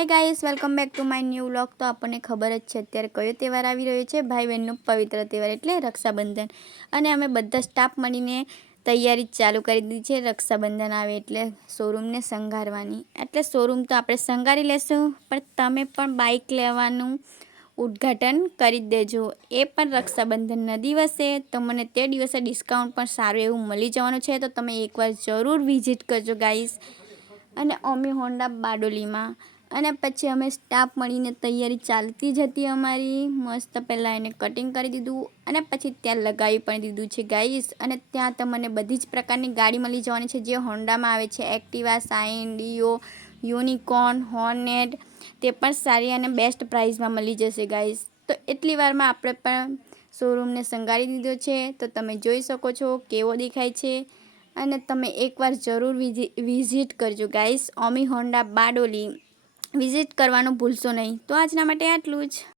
Hi guys, welcome back to my new vlog. तो आपने खबर ज छे अत्यारे कयो तहेवार आवी रह्यो छे, भाई बहननो पवित्र तहेवार एटले रक्षाबंधन। अने अमे बधा स्टाफ मळीने तैयारी चालू करी दीधी छे। रक्षाबंधन आवे एटले शोरूम ने संगारवानी, एटले शोरूम तो आपणे संगारी लेशुं, पण तमे पण बाइक लेवानुं उद्घाटन करी देजो, ए पण रक्षाबंधनना दिवसे। तो मने ते दिवसे डिस्काउंट पण सारुं एवुं मळी जवानुं छे, तो तमे एकवार जरूर विजिट करजो गाइस। अने अमी होंडा बारडोलीमां अने पछी अमे स्टाफ मळीने तैयारी चालती ज हती अमारी। मस्त पहेला एने कटिंग करी दीधुं अने पछी त्यां लगावी पण दीधुं छे गाइस। अने त्यां तमने बधी ज प्रकारनी गाड़ी मळी जवानी छे, जे होंडामां आवे छे, Activa, Shine, Dio, Unicorn, Hornet, ते पण सारी अने बेस्ट प्राइसमां मळी जशे गाइस। तो एटली वारमां आपणे पण शोरूमने संगारी दीधो छे, तो तमे जोई शको छो केवो देखाय छे। अने तमे एकवार जरूर विजिट करजो गाइस। अमी होंडा बारडोली विजिट करवानुं भूलशो नहीं। तो आजना माटे आटલું જ।